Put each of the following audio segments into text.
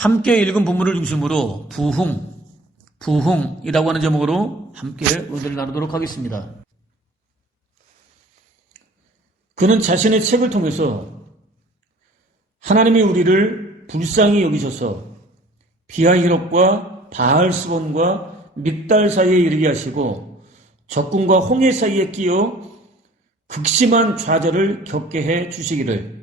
함께 읽은 본문을 중심으로 부흥이라고 하는 제목으로 함께 은혜를 나누도록 하겠습니다. 그는 자신의 책을 통해서 하나님이 우리를 불쌍히 여기셔서 비하히롯과 바알스본과 밉달 사이에 이르게 하시고 적군과 홍해 사이에 끼어 극심한 좌절을 겪게 해 주시기를,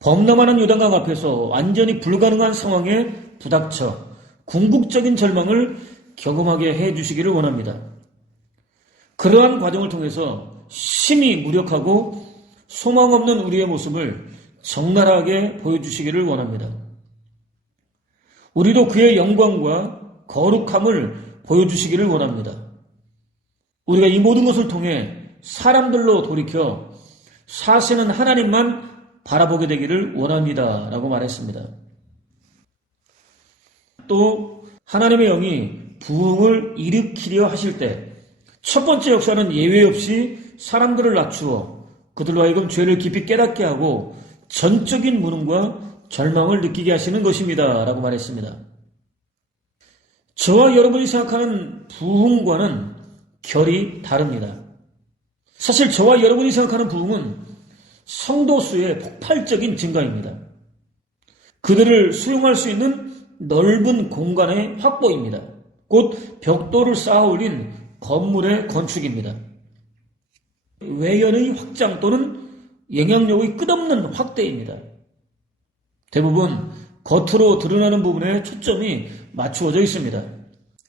범람하는 요단강 앞에서 완전히 불가능한 상황에 부닥쳐 궁극적인 절망을 경험하게 해 주시기를 원합니다. 그러한 과정을 통해서 심히 무력하고 소망 없는 우리의 모습을 적나라하게 보여주시기를 원합니다. 우리도 그의 영광과 거룩함을 보여주시기를 원합니다. 우리가 이 모든 것을 통해 사람들로 돌이켜 사시는 하나님만 바라보게 되기를 원합니다. 라고 말했습니다. 또 하나님의 영이 부흥을 일으키려 하실 때 첫 번째 역사는 예외 없이 사람들을 낮추어 그들로 하여금 죄를 깊이 깨닫게 하고 전적인 무능과 절망을 느끼게 하시는 것입니다. 라고 말했습니다. 저와 여러분이 생각하는 부흥과는 결이 다릅니다. 사실 저와 여러분이 생각하는 부흥은 성도 수의 폭발적인 증가입니다. 그들을 수용할 수 있는 넓은 공간의 확보입니다. 곧 벽돌을 쌓아 올린 건물의 건축입니다. 외연의 확장 또는 영향력의 끝없는 확대입니다. 대부분 겉으로 드러나는 부분에 초점이 맞추어져 있습니다.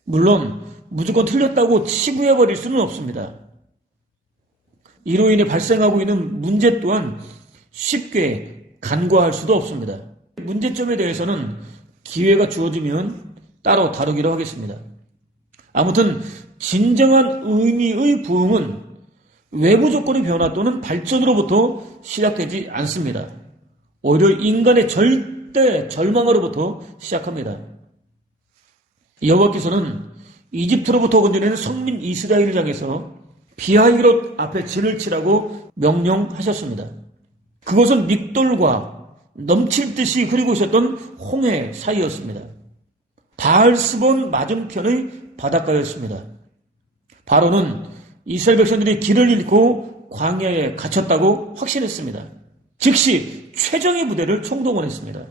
물론 무조건 틀렸다고 치부해버릴 수는 없습니다. 이로 인해 발생하고 있는 문제 또한 쉽게 간과할 수도 없습니다. 문제점에 대해서는 기회가 주어지면 따로 다루기로 하겠습니다. 아무튼 진정한 의미의 부흥은 외부 조건의 변화 또는 발전으로부터 시작되지 않습니다. 오히려 인간의 절대 절망으로부터 시작합니다. 여호와께서는 이집트로부터 건져낸 성민 이스라엘을 향해서 비하히롯 앞에 진을 치라고 명령하셨습니다. 그것은 믹돌과 넘칠 듯이 흐르고 있었던 홍해 사이였습니다. 바알스본 맞은편의 바닷가였습니다. 바로는 이스라엘 백성들이 길을 잃고 광야에 갇혔다고 확신했습니다. 즉시 최정예 부대를 총동원했습니다.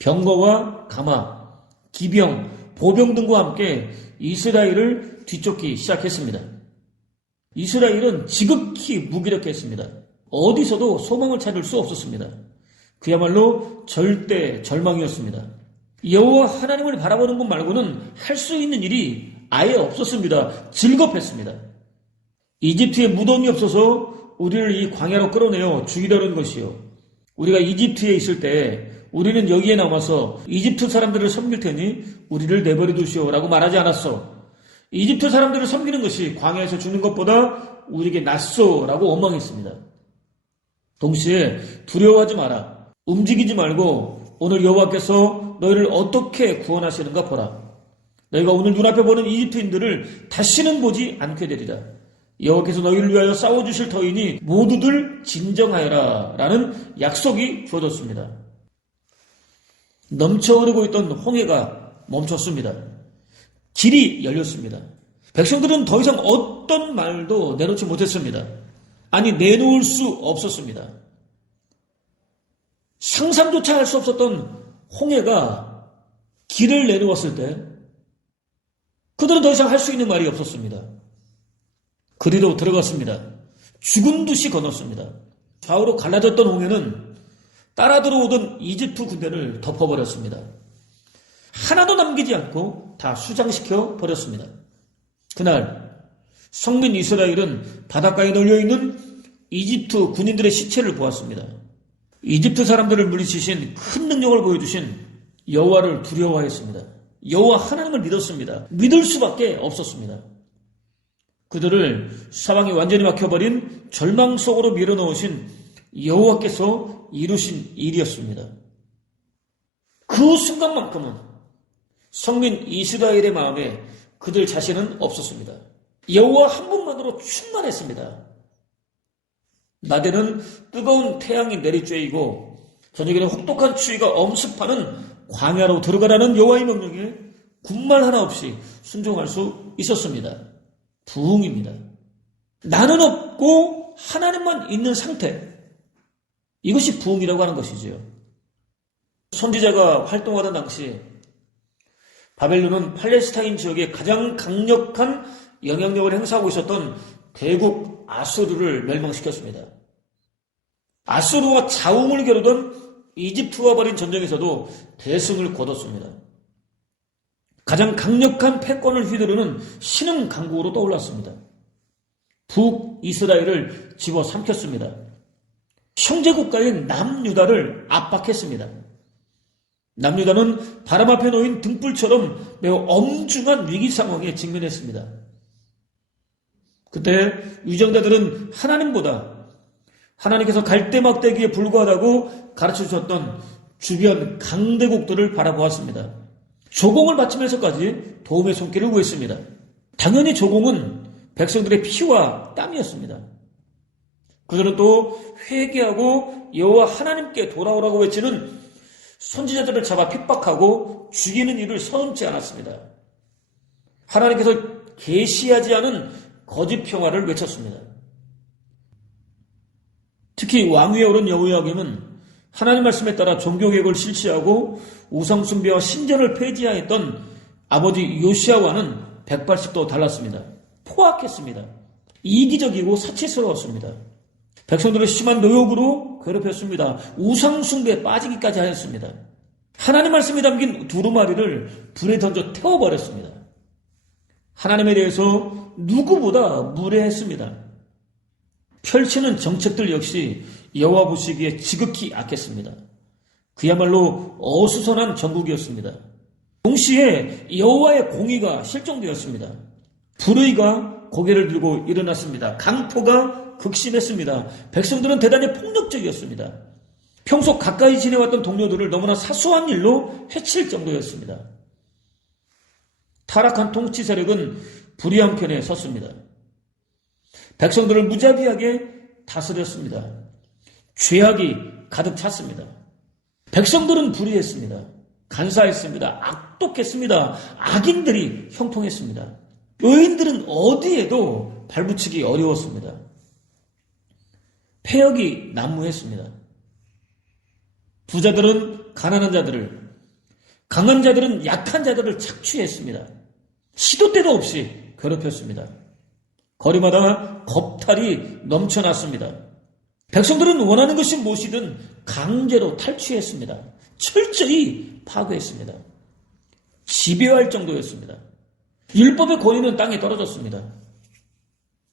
병거와 가마, 기병, 보병 등과 함께 이스라엘을 뒤쫓기 시작했습니다. 이스라엘은 지극히 무기력했습니다. 어디서도 소망을 찾을 수 없었습니다. 그야말로 절대 절망이었습니다. 여호와 하나님을 바라보는 것 말고는 할 수 있는 일이 아예 없었습니다. 즐겁했습니다. 이집트에 무덤이 없어서 우리를 이 광야로 끌어내어 죽이려는 것이요, 우리가 이집트에 있을 때 우리는 여기에 남아서 이집트 사람들을 섬길 테니 우리를 내버려 두시오 라고 말하지 않았어. 이집트 사람들을 섬기는 것이 광야에서 죽는 것보다 우리에게 낫소 라고 원망했습니다. 동시에 두려워하지 마라. 움직이지 말고 오늘 여호와께서 너희를 어떻게 구원하시는가 보라. 너희가 오늘 눈앞에 보는 이집트인들을 다시는 보지 않게 되리라. 여호와께서 너희를 위하여 싸워주실 터이니 모두들 진정하여라 라는 약속이 주어졌습니다. 넘쳐 흐르고 있던 홍해가 멈췄습니다. 길이 열렸습니다. 백성들은 더 이상 어떤 말도 내놓지 못했습니다. 아니, 내놓을 수 없었습니다. 상상조차 할 수 없었던 홍해가 길을 내놓았을 때 그들은 더 이상 할 수 있는 말이 없었습니다. 그리로 들어갔습니다. 죽은 듯이 건넜습니다. 좌우로 갈라졌던 홍해는 따라 들어오던 이집트 군대를 덮어버렸습니다. 하나도 남기지 않고 다 수장시켜 버렸습니다. 그날 성민 이스라엘은 바닷가에 널려있는 이집트 군인들의 시체를 보았습니다. 이집트 사람들을 물리치신 큰 능력을 보여주신 여호와를 두려워하였습니다. 여호와 하나님을 믿었습니다. 믿을 수밖에 없었습니다. 그들을 사방이 완전히 막혀버린 절망 속으로 밀어넣으신 여호와께서 이루신 일이었습니다. 그 순간만큼은 성민 이스라엘의 마음에 그들 자신은 없었습니다. 여호와 한 분만으로 충만했습니다. 낮에는 뜨거운 태양이 내리쬐이고 저녁에는 혹독한 추위가 엄습하는 광야로 들어가라는 여호와의 명령에 군말 하나 없이 순종할 수 있었습니다. 부흥입니다. 나는 없고 하나님만 있는 상태. 이것이 부흥이라고 하는 것이지요. 선지자가 활동하던 당시에 바벨론은 팔레스타인 지역에 가장 강력한 영향력을 행사하고 있었던 대국 아수르를 멸망시켰습니다. 아수르와 자웅을 겨루던 이집트와 벌인 전쟁에서도 대승을 거뒀습니다. 가장 강력한 패권을 휘두르는 신흥 강국으로 떠올랐습니다. 북이스라엘을 집어삼켰습니다. 형제국가인 남유다를 압박했습니다. 남유다는 바람 앞에 놓인 등불처럼 매우 엄중한 위기 상황에 직면했습니다. 그때 위정자들은 하나님보다 하나님께서 갈대막대기에 불과하다고 가르쳐주셨던 주변 강대국들을 바라보았습니다. 조공을 바치면서까지 도움의 손길을 구했습니다. 당연히 조공은 백성들의 피와 땀이었습니다. 그들은 또 회개하고 여호와 하나님께 돌아오라고 외치는 선지자들을 잡아 핍박하고 죽이는 일을 서슴지 않았습니다. 하나님께서 계시하지 않은 거짓 평화를 외쳤습니다. 특히 왕위에 오른 여호야김은 하나님 말씀에 따라 종교개혁을 실시하고 우상숭배와 신전을 폐지하였던 아버지 요시아와는 180도 달랐습니다. 포악했습니다. 이기적이고 사치스러웠습니다. 백성들을 심한 노역으로 괴롭혔습니다. 우상숭배에 빠지기까지 하였습니다. 하나님 말씀이 담긴 두루마리를 불에 던져 태워버렸습니다. 하나님에 대해서 누구보다 무례했습니다. 펼치는 정책들 역시 여호와 보시기에 지극히 악했습니다. 그야말로 어수선한 정국이었습니다. 동시에 여호와의 공의가 실종되었습니다. 불의가 고개를 들고 일어났습니다. 강포가 극심했습니다. 백성들은 대단히 폭력적이었습니다. 평소 가까이 지내왔던 동료들을 너무나 사소한 일로 해칠 정도였습니다. 타락한 통치 세력은 불의한 편에 섰습니다. 백성들을 무자비하게 다스렸습니다. 죄악이 가득 찼습니다. 백성들은 불의했습니다. 간사했습니다. 악독했습니다. 악인들이 형통했습니다. 의인들은 어디에도 발붙이기 어려웠습니다. 폐역이 난무했습니다. 부자들은 가난한 자들을, 강한 자들은 약한 자들을 착취했습니다. 시도 때도 없이 괴롭혔습니다. 거리마다 겁탈이 넘쳐났습니다. 백성들은 원하는 것이 무엇이든 강제로 탈취했습니다. 철저히 파괴했습니다. 지배할 정도였습니다. 율법의 권위는 땅에 떨어졌습니다.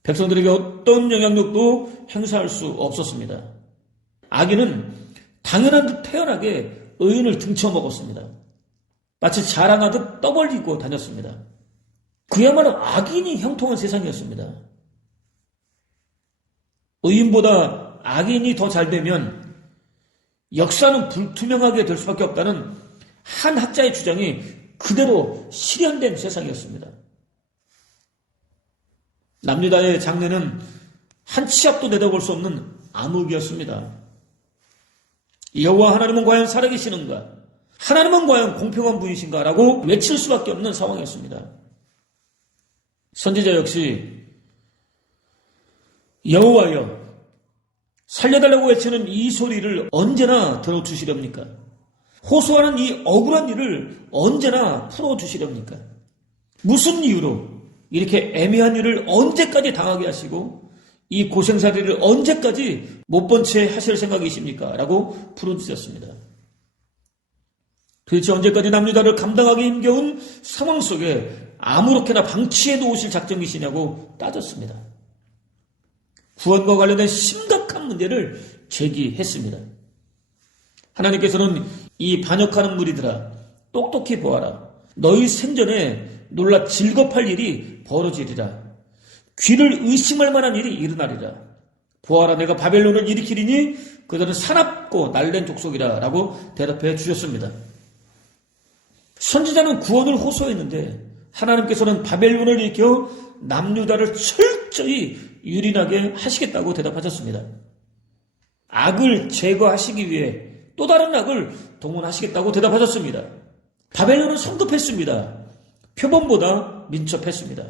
백성들에게 어떤 영향력도 행사할 수 없었습니다. 악인은 당연한 듯 태연하게 의인을 등쳐먹었습니다. 마치 자랑하듯 떠벌리고 다녔습니다. 그야말로 악인이 형통한 세상이었습니다. 의인보다 악인이 더 잘되면 역사는 불투명하게 될 수밖에 없다는 한 학자의 주장이 그대로 실현된 세상이었습니다. 남유다의 장래는 한 치 앞도 내다볼 수 없는 암흑이었습니다. 여호와 하나님은 과연 살아계시는가? 하나님은 과연 공평한 분이신가? 라고 외칠 수밖에 없는 상황이었습니다. 선지자 역시 여호와여 살려달라고 외치는 이 소리를 언제나 들어주시렵니까? 호소하는 이 억울한 일을 언제나 풀어주시렵니까? 무슨 이유로 이렇게 애매한 일을 언제까지 당하게 하시고 이 고생살이를 언제까지 못 본 채 하실 생각이십니까? 라고 부르짖었습니다. 도대체 언제까지 남유다를 감당하기 힘겨운 상황 속에 아무렇게나 방치해 놓으실 작정이시냐고 따졌습니다. 구원과 관련된 심각한 문제를 제기했습니다. 하나님께서는 이 반역하는 무리들아 똑똑히 보아라. 너희 생전에 놀라 질겁할 일이 벌어지리라. 귀를 의심할 만한 일이 일어나리라. 보아라 내가 바벨론을 일으키리니 그들은 사납고 날랜 족속이라 라고 대답해 주셨습니다. 선지자는 구원을 호소했는데 하나님께서는 바벨론을 일으켜 남유다를 철저히 유린하게 하시겠다고 대답하셨습니다. 악을 제거하시기 위해 또 다른 악을 동원하시겠다고 대답하셨습니다. 바벨론은 성급했습니다. 표범보다 민첩했습니다.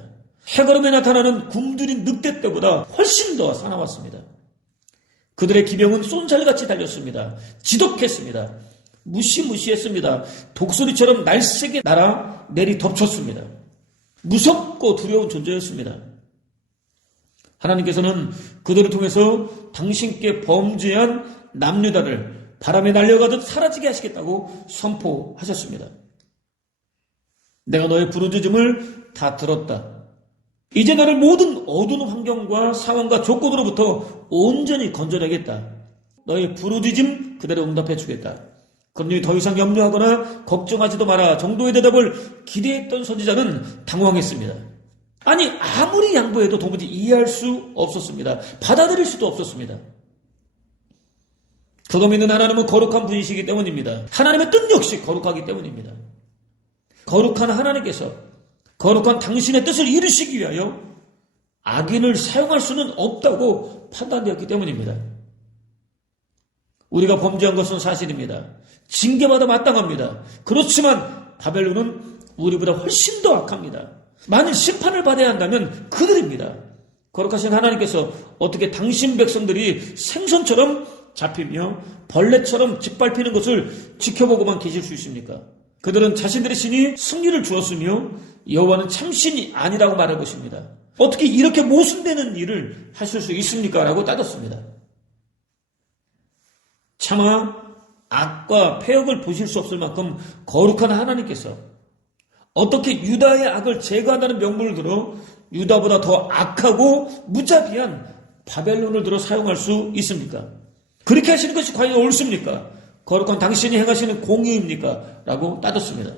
해걸음에 나타나는 굶주린 늑대 때보다 훨씬 더 사나웠습니다. 그들의 기병은 쏜살같이 달렸습니다. 지독했습니다. 무시무시했습니다. 독수리처럼 날쌔게 날아 내리 덮쳤습니다. 무섭고 두려운 존재였습니다. 하나님께서는 그들을 통해서 당신께 범죄한 남유다를 바람에 날려가듯 사라지게 하시겠다고 선포하셨습니다. 내가 너의 부르짖음을 다 들었다. 이제 너를 모든 어두운 환경과 상황과 조건으로부터 온전히 건져내겠다. 너의 부르짖음 그대로 응답해 주겠다. 그러니 더 이상 염려하거나 걱정하지도 마라 정도의 대답을 기대했던 선지자는 당황했습니다. 아니 아무리 양보해도 도무지 이해할 수 없었습니다. 받아들일 수도 없었습니다. 그거 믿는 하나님은 거룩한 분이시기 때문입니다. 하나님의 뜻 역시 거룩하기 때문입니다. 거룩한 하나님께서 거룩한 당신의 뜻을 이루시기 위하여 악인을 사용할 수는 없다고 판단되었기 때문입니다. 우리가 범죄한 것은 사실입니다. 징계받아 마땅합니다. 그렇지만 바벨론은 우리보다 훨씬 더 악합니다. 만일 심판을 받아야 한다면 그들입니다. 거룩하신 하나님께서 어떻게 당신 백성들이 생선처럼 잡히며 벌레처럼 짓밟히는 것을 지켜보고만 계실 수 있습니까? 그들은 자신들의 신이 승리를 주었으며 여호와는 참신이 아니라고 말할 것입니다. 어떻게 이렇게 모순되는 일을 하실 수 있습니까? 라고 따졌습니다. 차마 악과 폐역을 보실 수 없을 만큼 거룩한 하나님께서 어떻게 유다의 악을 제거한다는 명분을 들어 유다보다 더 악하고 무자비한 바벨론을 들어 사용할 수 있습니까? 그렇게 하시는 것이 과연 옳습니까? 거룩한 당신이 행하시는 공의입니까? 라고 따졌습니다.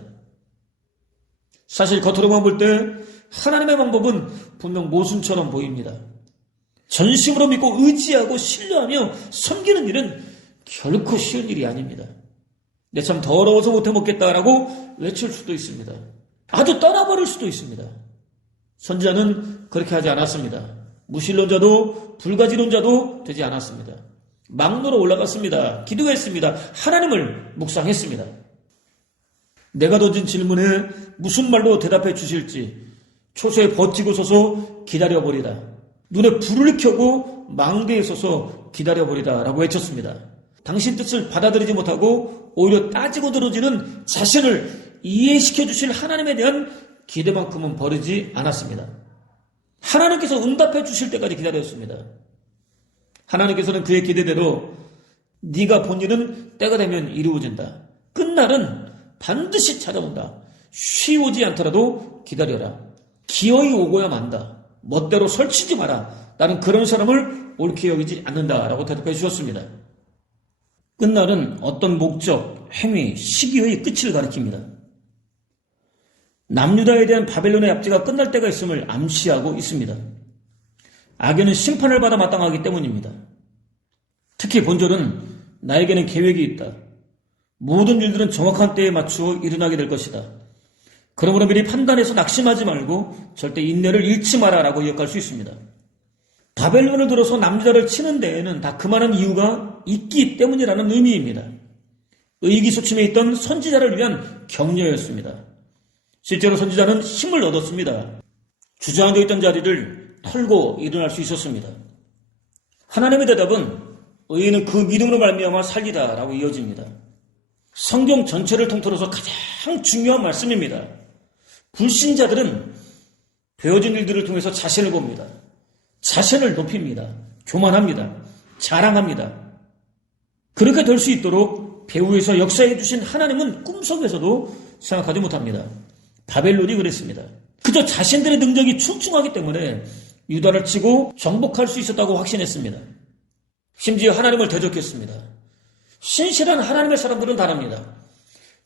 사실 겉으로만 볼 때 하나님의 방법은 분명 모순처럼 보입니다. 전심으로 믿고 의지하고 신뢰하며 섬기는 일은 결코 쉬운 일이 아닙니다. 내 참 더러워서 못해 먹겠다라고 외칠 수도 있습니다. 아주 떠나버릴 수도 있습니다. 선지자는 그렇게 하지 않았습니다. 무신론자도 불가지론자도 되지 않았습니다. 막로로 올라갔습니다. 기도했습니다. 하나님을 묵상했습니다. 내가 던진 질문에 무슨 말로 대답해 주실지 초소에 버티고 서서 기다려버리다. 눈에 불을 켜고 망대에 서서 기다려버리다 라고 외쳤습니다. 당신 뜻을 받아들이지 못하고 오히려 따지고 들어지는 자신을 이해시켜 주실 하나님에 대한 기대만큼은 버리지 않았습니다. 하나님께서 응답해 주실 때까지 기다렸습니다. 하나님께서는 그의 기대대로 네가 본 일은 때가 되면 이루어진다. 끝날은 반드시 찾아온다. 쉬우지 않더라도 기다려라. 기어이 오고야 만다. 멋대로 설치지 마라. 나는 그런 사람을 옳게 여기지 않는다라고 대답해 주셨습니다. 끝날은 어떤 목적, 행위, 시기의 끝을 가리킵니다. 남유다에 대한 바벨론의 압제가 끝날 때가 있음을 암시하고 있습니다. 악에는 심판을 받아 마땅하기 때문입니다. 특히 본절은 나에게는 계획이 있다. 모든 일들은 정확한 때에 맞추어 일어나게 될 것이다. 그러므로 미리 판단해서 낙심하지 말고 절대 인내를 잃지 마라라고 기억할 수 있습니다. 바벨론을 들어서 남유다를 치는 데에는 다 그만한 이유가 있기 때문이라는 의미입니다. 의기소침해 있던 선지자를 위한 격려였습니다. 실제로 선지자는 힘을 얻었습니다. 주저앉아 있던 자리를 털고 일어날 수 있었습니다. 하나님의 대답은 의인은 그 믿음으로 말미암아 살리다라고 이어집니다. 성경 전체를 통틀어서 가장 중요한 말씀입니다. 불신자들은 되어진 일들을 통해서 자신을 봅니다. 자신을 높입니다. 교만합니다. 자랑합니다. 그렇게 될 수 있도록 배후에서 역사해 주신 하나님은 꿈속에서도 생각하지 못합니다. 바벨론이 그랬습니다. 그저 자신들의 능력이 출중하기 때문에 유다를 치고 정복할 수 있었다고 확신했습니다. 심지어 하나님을 대적했습니다. 신실한 하나님의 사람들은 다릅니다.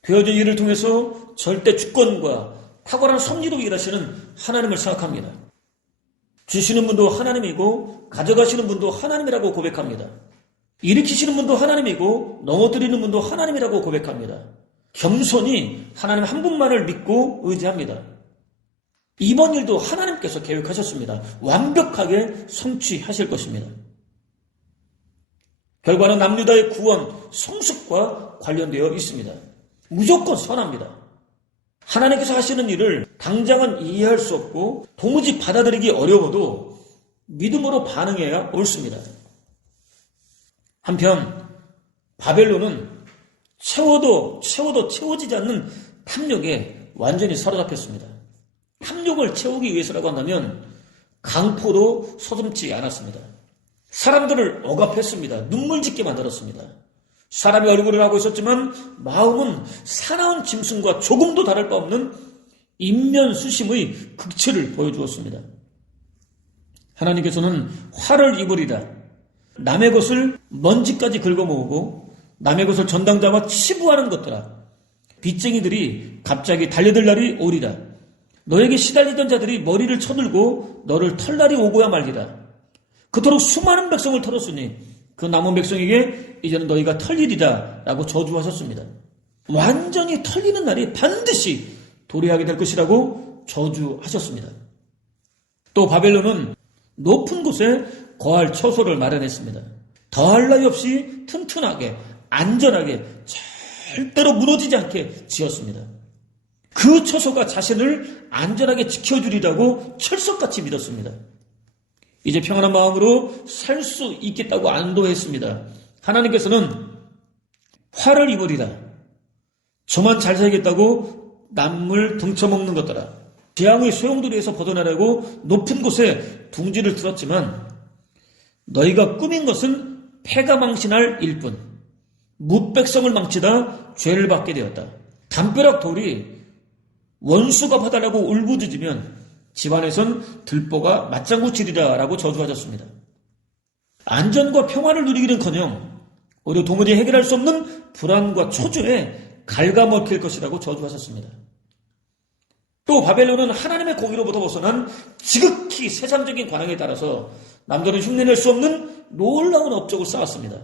되어진 일을 통해서 절대 주권과 탁월한 섭리로 일하시는 하나님을 생각합니다. 주시는 분도 하나님이고 가져가시는 분도 하나님이라고 고백합니다. 일으키시는 분도 하나님이고 넘어뜨리는 분도 하나님이라고 고백합니다. 겸손히 하나님 한 분만을 믿고 의지합니다. 이번 일도 하나님께서 계획하셨습니다. 완벽하게 성취하실 것입니다. 결과는 남유다의 구원, 성숙과 관련되어 있습니다. 무조건 선합니다. 하나님께서 하시는 일을 당장은 이해할 수 없고 도무지 받아들이기 어려워도 믿음으로 반응해야 옳습니다. 한편 바벨론은 채워도 채워지지 않는 탐욕에 완전히 사로잡혔습니다. 탐욕을 채우기 위해서라고 한다면 강포도 서슴지 않았습니다. 사람들을 억압했습니다. 눈물 짓게 만들었습니다. 사람의 얼굴을 하고 있었지만 마음은 사나운 짐승과 조금도 다를 바 없는 인면수심의 극치를 보여주었습니다. 하나님께서는 화를 입으리라. 남의 것을 먼지까지 긁어모으고 남의 것을 전당자와 치부하는 것들아. 빚쟁이들이 갑자기 달려들 날이 오리라. 너에게 시달리던 자들이 머리를 쳐들고 너를 털 날이 오고야 말리라. 그토록 수많은 백성을 털었으니 그 남은 백성에게 이제는 너희가 털리리라 라고 저주하셨습니다. 완전히 털리는 날이 반드시 도래하게 될 것이라고 저주하셨습니다. 또 바벨론은 높은 곳에 거할 처소를 마련했습니다. 더할 나위 없이 튼튼하게 안전하게 절대로 무너지지 않게 지었습니다. 그 처소가 자신을 안전하게 지켜주리라고 철석같이 믿었습니다. 이제 평안한 마음으로 살 수 있겠다고 안도했습니다. 하나님께서는 화를 입으리라. 저만 잘 살겠다고 남을 등쳐먹는 것더라. 재앙의 소용돌이에서 벗어나려고 높은 곳에 둥지를 틀었지만 너희가 꾸민 것은 패가 망신할 일뿐. 뭇백성을 망치다 죄를 받게 되었다. 담벼락 돌이 원수가 봐달라고 울부짖으면 집안에선 들보가 맞장구 치리라 라고 저주하셨습니다. 안전과 평화를 누리기는커녕 오히려 도무지 해결할 수 없는 불안과 초조에 갉아먹힐 것이라고 저주하셨습니다. 또 바벨론은 하나님의 공의로부터 벗어난 지극히 세상적인 관행에 따라서 남들은 흉내낼 수 없는 놀라운 업적을 쌓았습니다.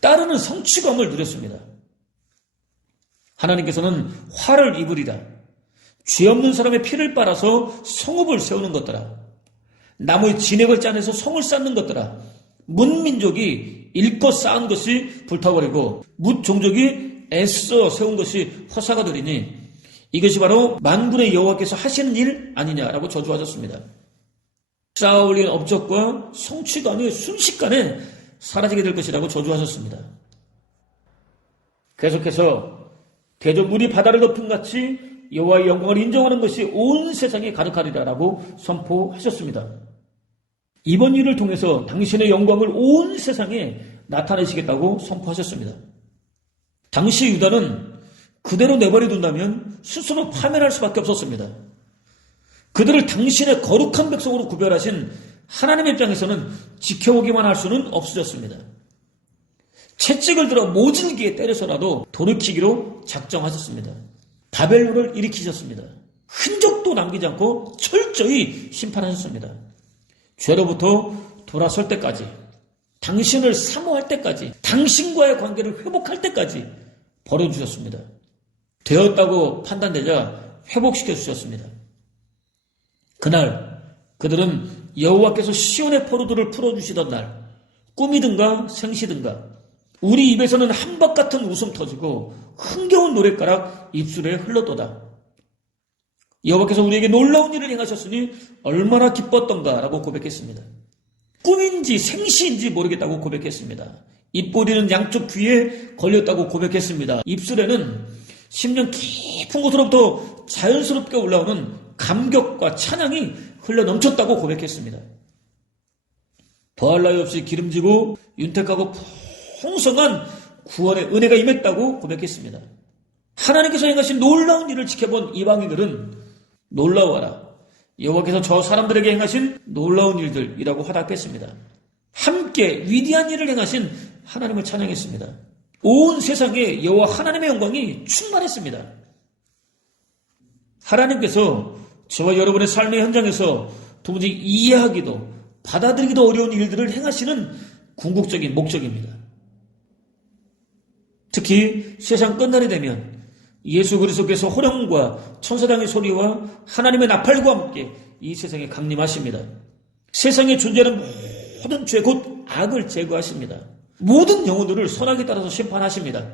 따르는 성취감을 누렸습니다. 하나님께서는 화를 입으리라. 죄 없는 사람의 피를 빨아서 성읍을 세우는 것더라. 나무의 진액을 짜내서 성을 쌓는 것더라. 문민족이 일껏 쌓은 것이 불타버리고 뭇종족이 애써 세운 것이 허사가 되리니 이것이 바로 만군의 여호와께서 하시는 일 아니냐라고 저주하셨습니다. 쌓아 올린 업적과 성취감이 순식간에 사라지게 될 것이라고 저주하셨습니다. 계속해서 대저물이 바다를 덮은 같이 여호와의 영광을 인정하는 것이 온 세상에 가득하리라라고 선포하셨습니다. 이번 일을 통해서 당신의 영광을 온 세상에 나타내시겠다고 선포하셨습니다. 당시 유다는 그대로 내버려 둔다면 스스로 파멸할 수밖에 없었습니다. 그들을 당신의 거룩한 백성으로 구별하신 하나님의 입장에서는 지켜보기만 할 수는 없어졌습니다. 채찍을 들어 모질기에 때려서라도 돌이키기로 작정하셨습니다. 바벨론을 일으키셨습니다. 흔적도 남기지 않고 철저히 심판하셨습니다. 죄로부터 돌아설 때까지, 당신을 사모할 때까지, 당신과의 관계를 회복할 때까지 버려주셨습니다. 되었다고 판단되자 회복시켜 주셨습니다. 그날 그들은 여호와께서 시온의 포도들을 풀어주시던 날, 꿈이든가 생시든가 우리 입에서는 한박 같은 웃음 터지고 흥겨운 노랫가락 입술에 흘러도다. 여호와께서 우리에게 놀라운 일을 행하셨으니 얼마나 기뻤던가라고 고백했습니다. 꿈인지 생시인지 모르겠다고 고백했습니다. 입꼬리는 양쪽 귀에 걸렸다고 고백했습니다. 입술에는 10년 깊은 곳으로부터 자연스럽게 올라오는 감격과 찬양이 흘러 넘쳤다고 고백했습니다. 더할 나위 없이 기름지고 윤택하고 풍성한 구원의 은혜가 임했다고 고백했습니다. 하나님께서 행하신 놀라운 일을 지켜본 이방인들은 놀라워라. 여호와께서 저 사람들에게 행하신 놀라운 일들이라고 화답했습니다. 함께 위대한 일을 행하신 하나님을 찬양했습니다. 온 세상에 여호와 하나님의 영광이 충만했습니다. 하나님께서 저와 여러분의 삶의 현장에서 도무지 이해하기도 받아들이기도 어려운 일들을 행하시는 궁극적인 목적입니다. 특히 세상 끝날이 되면 예수 그리스도께서 호령과 천사장의 소리와 하나님의 나팔과 함께 이 세상에 강림하십니다. 세상에 존재하는 모든 죄 곧 악을 제거하십니다. 모든 영혼들을 선악에 따라서 심판하십니다.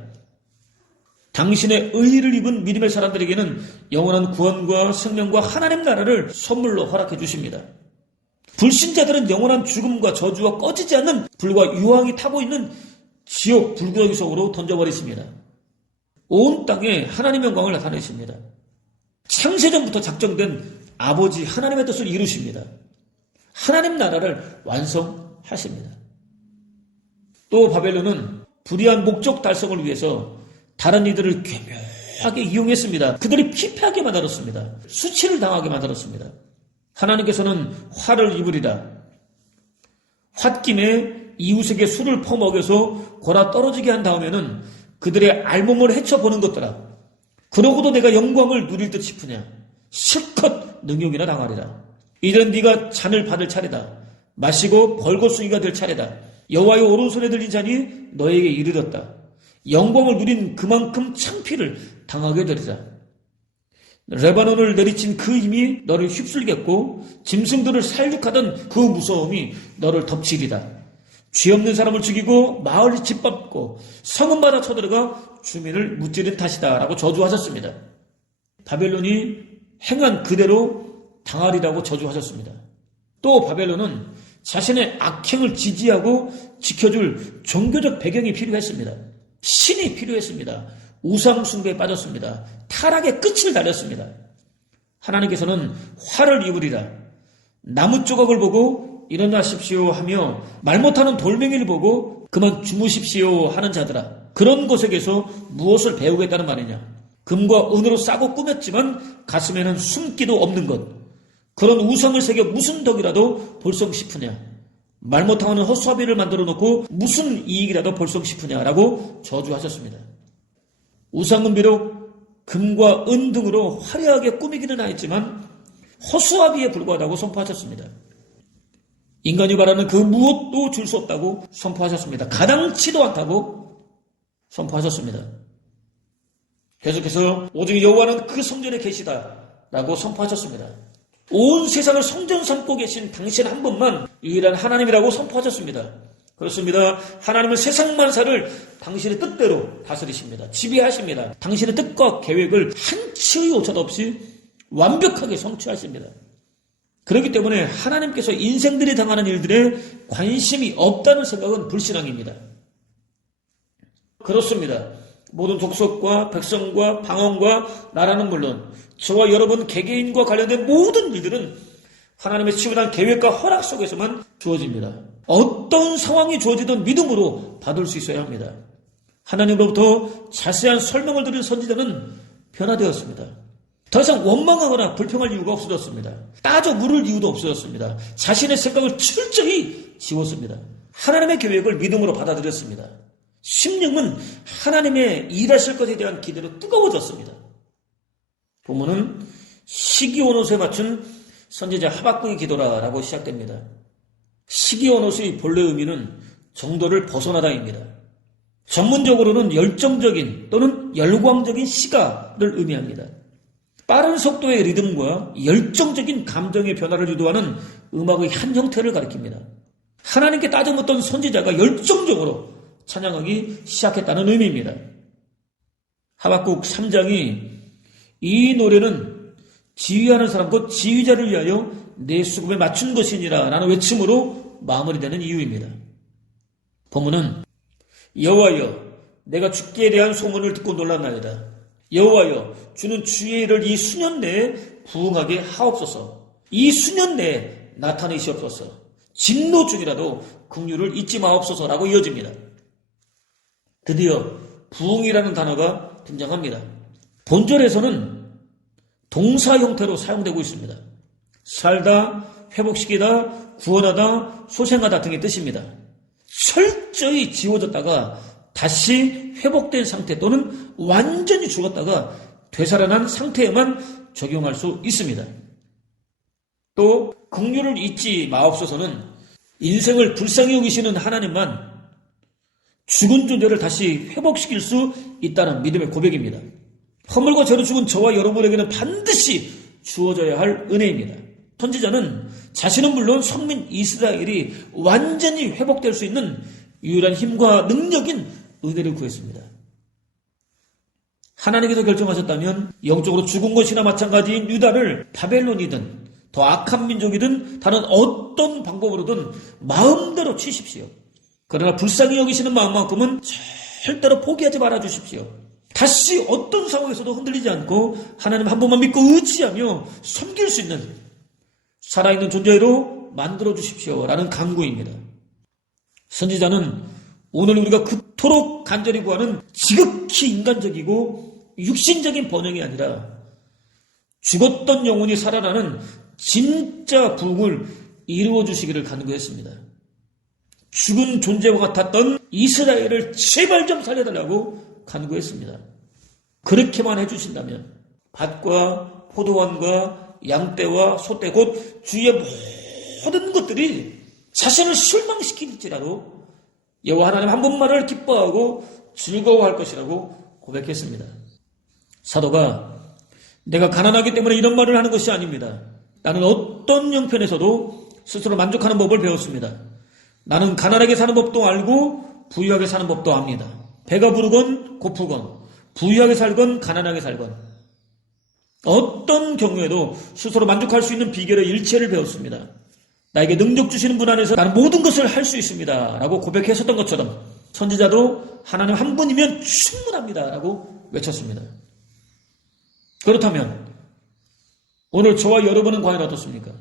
당신의 의의를 입은 믿음의 사람들에게는 영원한 구원과 생명과 하나님 나라를 선물로 허락해 주십니다. 불신자들은 영원한 죽음과 저주와 꺼지지 않는 불과 유황이 타고 있는 지옥 불구덩이 속으로 던져버리십니다. 온 땅에 하나님의 영광을 나타내십니다. 창세전부터 작정된 아버지 하나님의 뜻을 이루십니다. 하나님 나라를 완성하십니다. 또 바벨론은 불의한 목적 달성을 위해서 다른 이들을 괴묘하게 이용했습니다. 그들이 피폐하게 만들었습니다. 수치를 당하게 만들었습니다. 하나님께서는 화를 입으리라. 홧김에 이웃에게 술을 퍼먹여서 골아 떨어지게 한 다음에는 그들의 알몸을 헤쳐보는 것더라. 그러고도 내가 영광을 누릴 듯 싶으냐. 실컷 능욕이나 당하리라. 이젠 네가 잔을 받을 차례다. 마시고 벌거숭이가 될 차례다. 여호와의 오른손에 들린 잔이 너에게 이르렀다. 영광을 누린 그만큼 창피를 당하게 되리라. 레바논을 내리친 그 힘이 너를 휩쓸겠고 짐승들을 살육하던 그 무서움이 너를 덮치리라. 죄 없는 사람을 죽이고 마을을 짓밟고 성읍마다 쳐들어가 주민을 무찌른 탓이다 라고 저주하셨습니다. 바벨론이 행한 그대로 당하리라고 저주하셨습니다. 또 바벨론은 자신의 악행을 지지하고 지켜줄 종교적 배경이 필요했습니다. 신이 필요했습니다. 우상 숭배에 빠졌습니다. 타락의 끝을 달렸습니다. 하나님께서는 화를 입으리라. 나무 조각을 보고 일어나십시오 하며 말 못하는 돌멩이를 보고 그만 주무십시오 하는 자들아. 그런 것에게서 무엇을 배우겠다는 말이냐. 금과 은으로 싸고 꾸몄지만 가슴에는 숨기도 없는 것. 그런 우상을 새겨 무슨 덕이라도 볼성 싶으냐. 말 못하는 헛수아비를 만들어 놓고 무슨 이익이라도 볼성 싶으냐라고 저주하셨습니다. 우상은 비록 금과 은 등으로 화려하게 꾸미기는 하였지만 허수아비에 불과하다고 선포하셨습니다. 인간이 바라는 그 무엇도 줄 수 없다고 선포하셨습니다. 가당치도 않다고 선포하셨습니다. 계속해서 오직 여호와는 그 성전에 계시다라고 선포하셨습니다. 온 세상을 성전 삼고 계신 당신 한 분만 유일한 하나님이라고 선포하셨습니다. 그렇습니다. 하나님은 세상 만사를 당신의 뜻대로 다스리십니다. 지배하십니다. 당신의 뜻과 계획을 한치의 오차도 없이 완벽하게 성취하십니다. 그렇기 때문에 하나님께서 인생들이 당하는 일들에 관심이 없다는 생각은 불신앙입니다. 그렇습니다. 모든 족속과 백성과 방언과 나라는 물론 저와 여러분 개개인과 관련된 모든 일들은 하나님의 치밀한 계획과 허락 속에서만 주어집니다. 어떤 상황이 주어지든 믿음으로 받을 수 있어야 합니다. 하나님으로부터 자세한 설명을 드린 선지자는 변화되었습니다. 더 이상 원망하거나 불평할 이유가 없어졌습니다. 따져 물을 이유도 없어졌습니다. 자신의 생각을 철저히 지웠습니다. 하나님의 계획을 믿음으로 받아들였습니다. 심령은 하나님의 일하실 것에 대한 기대로 뜨거워졌습니다. 본문은 시기온옷에 맞춘 선지자 하박국의 기도라라고 시작됩니다. 시기온옷의 본래 의미는 정도를 벗어나다입니다. 전문적으로는 열정적인 또는 열광적인 시가를 의미합니다. 빠른 속도의 리듬과 열정적인 감정의 변화를 유도하는 음악의 한 형태를 가리킵니다. 하나님께 따져 묻던 선지자가 열정적으로 찬양하기 시작했다는 의미입니다. 하박국 3장이 이 노래는 지휘하는 사람 곧 지휘자를 위하여 내 수금에 맞춘 것이니라 라는 외침으로 마무리되는 이유입니다. 본문은 여호와여 내가 주께 대한 소문을 듣고 놀랐나이다. 여호와여 주는 주의 일을 이 수년 내에 부응하게 하옵소서. 이 수년 내에 나타내시옵소서. 진노 중이라도 긍휼을 잊지 마옵소서라고 이어집니다. 드디어 부응이라는 단어가 등장합니다. 본절에서는 동사 형태로 사용되고 있습니다. 살다, 회복시키다, 구원하다, 소생하다 등의 뜻입니다. 철저히 지워졌다가 다시 회복된 상태 또는 완전히 죽었다가 되살아난 상태에만 적용할 수 있습니다. 또 긍휼을 잊지 마옵소서는 인생을 불쌍히 여기시는 하나님만 죽은 존재를 다시 회복시킬 수 있다는 믿음의 고백입니다. 허물과 죄로 죽은 저와 여러분에게는 반드시 주어져야 할 은혜입니다. 선지자는 자신은 물론 성민 이스라엘이 완전히 회복될 수 있는 유일한 힘과 능력인 은혜를 구했습니다. 하나님께서 결정하셨다면 영적으로 죽은 것이나 마찬가지인 유다를 바벨론이든 더 악한 민족이든 다른 어떤 방법으로든 마음대로 치십시오. 그러나 불쌍히 여기시는 마음만큼은 절대로 포기하지 말아 주십시오. 다시 어떤 상황에서도 흔들리지 않고 하나님 한 분만 믿고 의지하며 섬길 수 있는 살아있는 존재로 만들어 주십시오. 라는 간구입니다. 선지자는 오늘 우리가 그토록 간절히 구하는 지극히 인간적이고 육신적인 번영이 아니라 죽었던 영혼이 살아나는 진짜 부흥을 이루어 주시기를 간구했습니다. 죽은 존재와 같았던 이스라엘을 제발 좀 살려달라고 간구했습니다. 그렇게만 해주신다면 밭과 포도원과 양떼와 소떼 곧 주위의 모든 것들이 자신을 실망시킬지라도 여호와 하나님 한 분만을 기뻐하고 즐거워할 것이라고 고백했습니다. 사도가 내가 가난하기 때문에 이런 말을 하는 것이 아닙니다. 나는 어떤 형편에서도 스스로 만족하는 법을 배웠습니다. 나는 가난하게 사는 법도 알고 부유하게 사는 법도 압니다. 배가 부르건 고프건 부유하게 살건 가난하게 살건 어떤 경우에도 스스로 만족할 수 있는 비결의 일체를 배웠습니다. 나에게 능력 주시는 분 안에서 나는 모든 것을 할 수 있습니다. 라고 고백했었던 것처럼 선지자도 하나님 한 분이면 충분합니다. 라고 외쳤습니다. 그렇다면 오늘 저와 여러분은 과연 어떻습니까?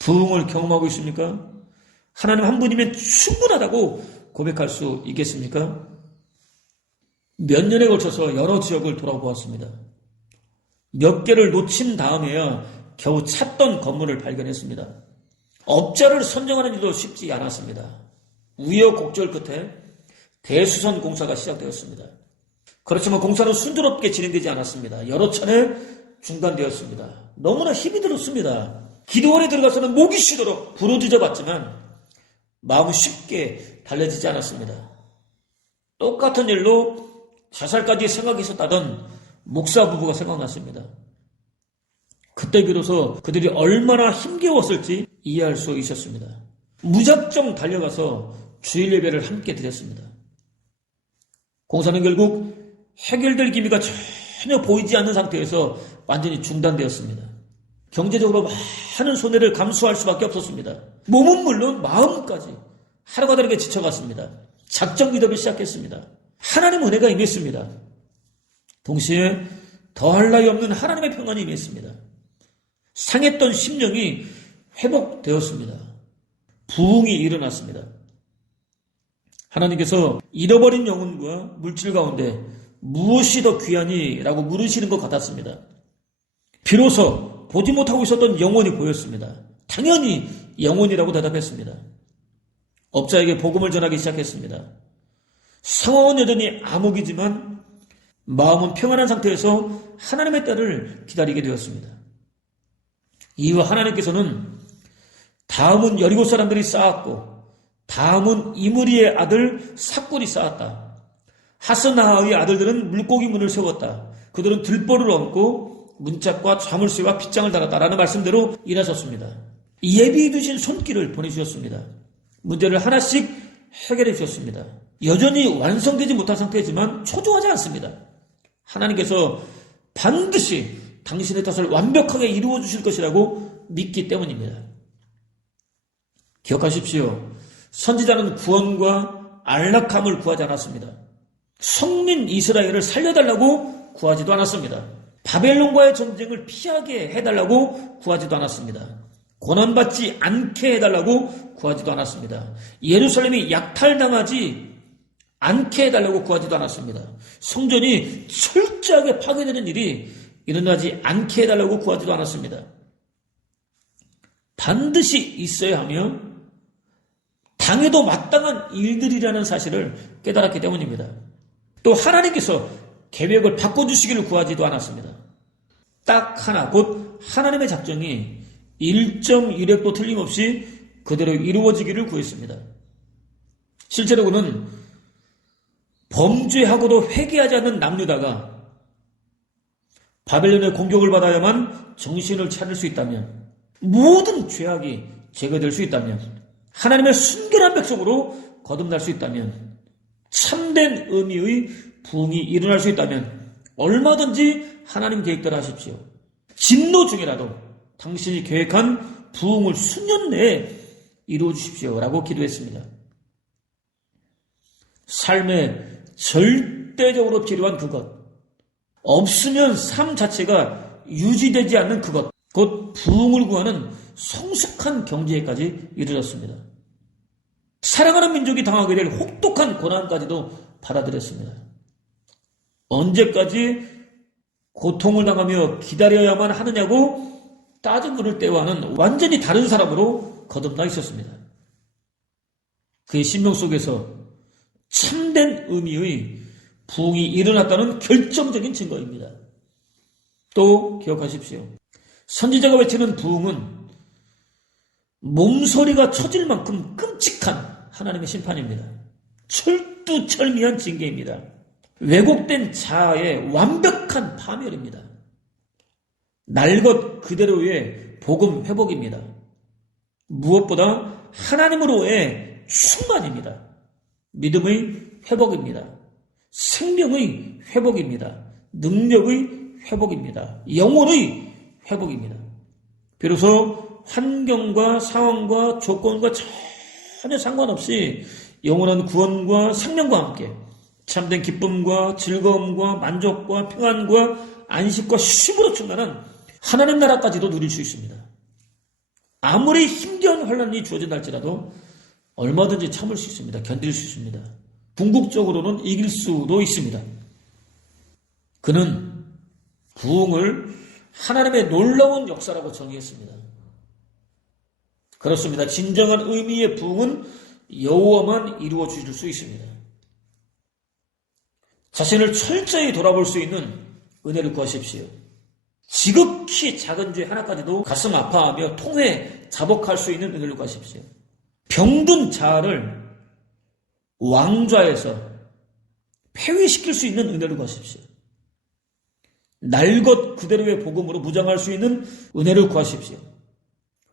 부흥을 경험하고 있습니까? 하나님 한 분이면 충분하다고 고백할 수 있겠습니까? 몇 년에 걸쳐서 여러 지역을 돌아보았습니다. 몇 개를 놓친 다음에야 겨우 찾던 건물을 발견했습니다. 업자를 선정하는 일도 쉽지 않았습니다. 우여곡절 끝에 대수선 공사가 시작되었습니다. 그렇지만 공사는 순조롭게 진행되지 않았습니다. 여러 차례 중단되었습니다. 너무나 힘이 들었습니다. 기도원에 들어가서는 목이 쉬도록 부르짖어 봤지만 마음은 쉽게 달래지지 않았습니다. 똑같은 일로 자살까지 생각했었다던 목사 부부가 생각났습니다. 그때 비로소 그들이 얼마나 힘겨웠을지 이해할 수 있었습니다. 무작정 달려가서 주일 예배를 함께 드렸습니다. 공사는 결국 해결될 기미가 전혀 보이지 않는 상태에서 완전히 중단되었습니다. 경제적으로 많은 손해를 감수할 수밖에 없었습니다. 몸은 물론 마음까지 하루가 다르게 지쳐갔습니다. 작정 기도를 시작했습니다. 하나님 은혜가 임했습니다. 동시에 더할 나위 없는 하나님의 평안이 임했습니다. 상했던 심령이 회복되었습니다. 부흥이 일어났습니다. 하나님께서 잃어버린 영혼과 물질 가운데 무엇이 더 귀하니? 라고 물으시는 것 같았습니다. 비로소 보지 못하고 있었던 영혼이 보였습니다. 당연히 영혼이라고 대답했습니다. 업자에게 복음을 전하기 시작했습니다. 상황은 여전히 암흑이지만 마음은 평안한 상태에서 하나님의 때를 기다리게 되었습니다. 이후 하나님께서는 다음은 여리고 사람들이 쌓았고 다음은 이므리의 아들 삭굴이 쌓았다. 하스나하의 아들들은 물고기 문을 세웠다. 그들은 들보를 얹고 문짝과 자물쇠와 빗장을 달았다라는 말씀대로 일하셨습니다. 예비해 두신 손길을 보내주셨습니다. 문제를 하나씩 해결해 주셨습니다. 여전히 완성되지 못한 상태지만 초조하지 않습니다. 하나님께서 반드시 당신의 뜻을 완벽하게 이루어 주실 것이라고 믿기 때문입니다. 기억하십시오. 선지자는 구원과 안락함을 구하지 않았습니다. 성민 이스라엘을 살려달라고 구하지도 않았습니다. 바벨론과의 전쟁을 피하게 해달라고 구하지도 않았습니다. 고난받지 않게 해달라고 구하지도 않았습니다. 예루살렘이 약탈당하지 않게 해달라고 구하지도 않았습니다. 성전이 철저하게 파괴되는 일이 일어나지 않게 해달라고 구하지도 않았습니다. 반드시 있어야 하며 당해도 마땅한 일들이라는 사실을 깨달았기 때문입니다. 또 하나님께서 계획을 바꿔주시기를 구하지도 않았습니다. 딱 하나, 곧 하나님의 작정이 일정 이력도 틀림없이 그대로 이루어지기를 구했습니다. 실제로 그는 범죄하고도 회개하지 않는 남유다가 바벨론의 공격을 받아야만 정신을 차릴 수 있다면, 모든 죄악이 제거될 수 있다면, 하나님의 순결한 백성으로 거듭날 수 있다면, 참된 의미의 부흥이 일어날 수 있다면 얼마든지 하나님 계획대로 하십시오. 진노 중이라도 당신이 계획한 부흥을 수년 내에 이루어 주십시오 라고 기도했습니다. 삶에 절대적으로 필요한 그것, 없으면 삶 자체가 유지되지 않는 그것, 곧 부흥을 구하는 성숙한 경지에까지 이르렀습니다. 사랑하는 민족이 당하게 될 혹독한 고난까지도 받아들였습니다. 언제까지 고통을 당하며 기다려야만 하느냐고 따져 물을 때와는 완전히 다른 사람으로 거듭나 있었습니다. 그의 심령 속에서 참된 의미의 부흥이 일어났다는 결정적인 증거입니다. 또 기억하십시오. 선지자가 외치는 부흥은 몸소리가 쳐질 만큼 끔찍한 하나님의 심판입니다. 철두철미한 징계입니다. 왜곡된 자아의 완벽한 파멸입니다. 날 것 그대로의 복음 회복입니다. 무엇보다 하나님으로의 충만입니다. 믿음의 회복입니다. 생명의 회복입니다. 능력의 회복입니다. 영혼의 회복입니다. 비로소 환경과 상황과 조건과 전혀 상관없이 영원한 구원과 생명과 함께 참된 기쁨과 즐거움과 만족과 평안과 안식과 쉼으로 충만한 하나님 나라까지도 누릴 수 있습니다. 아무리 힘겨운 환난이 주어진다 할지라도 얼마든지 참을 수 있습니다. 견딜 수 있습니다. 궁극적으로는 이길 수도 있습니다. 그는 부흥을 하나님의 놀라운 역사라고 정의했습니다. 그렇습니다. 진정한 의미의 부흥은 여호와만 이루어 주실 수 있습니다. 자신을 철저히 돌아볼 수 있는 은혜를 구하십시오. 지극히 작은 죄 하나까지도 가슴 아파하며 통회 자복할 수 있는 은혜를 구하십시오. 병든 자아를 왕좌에서 폐위시킬 수 있는 은혜를 구하십시오. 날 것 그대로의 복음으로 무장할 수 있는 은혜를 구하십시오.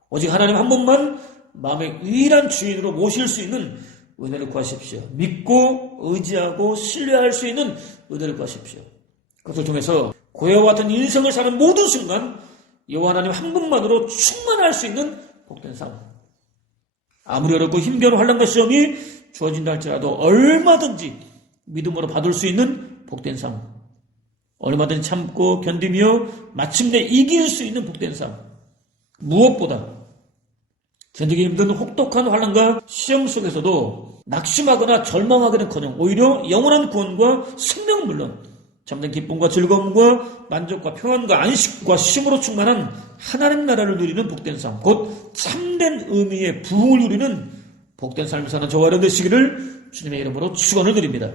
오직 하나님 한 분만 마음의 유일한 주인으로 모실 수 있는 은혜를 구하십시오. 믿고 의지하고 신뢰할 수 있는 은혜를 구하십시오. 그것을 통해서 고해와 같은 인생을 사는 모든 순간 여호와 하나님 한 분만으로 충만할 수 있는 복된 삶. 아무리 어렵고 힘겨운 환난과 시험이 주어진다 할지라도 얼마든지 믿음으로 받을 수 있는 복된 삶. 얼마든지 참고 견디며 마침내 이길 수 있는 복된 삶. 무엇보다 견디기 힘든 혹독한 환난과 시험 속에서도 낙심하거나 절망하기는커녕 오히려 영원한 구원과 생명은 물론 참된 기쁨과 즐거움과 만족과 평안과 안식과 쉼으로 충만한 하나님 나라를 누리는 복된 삶, 곧 참된 의미의 부흥을 누리는 복된 삶을 사는 저와 여러분 되시기를 주님의 이름으로 축원을 드립니다.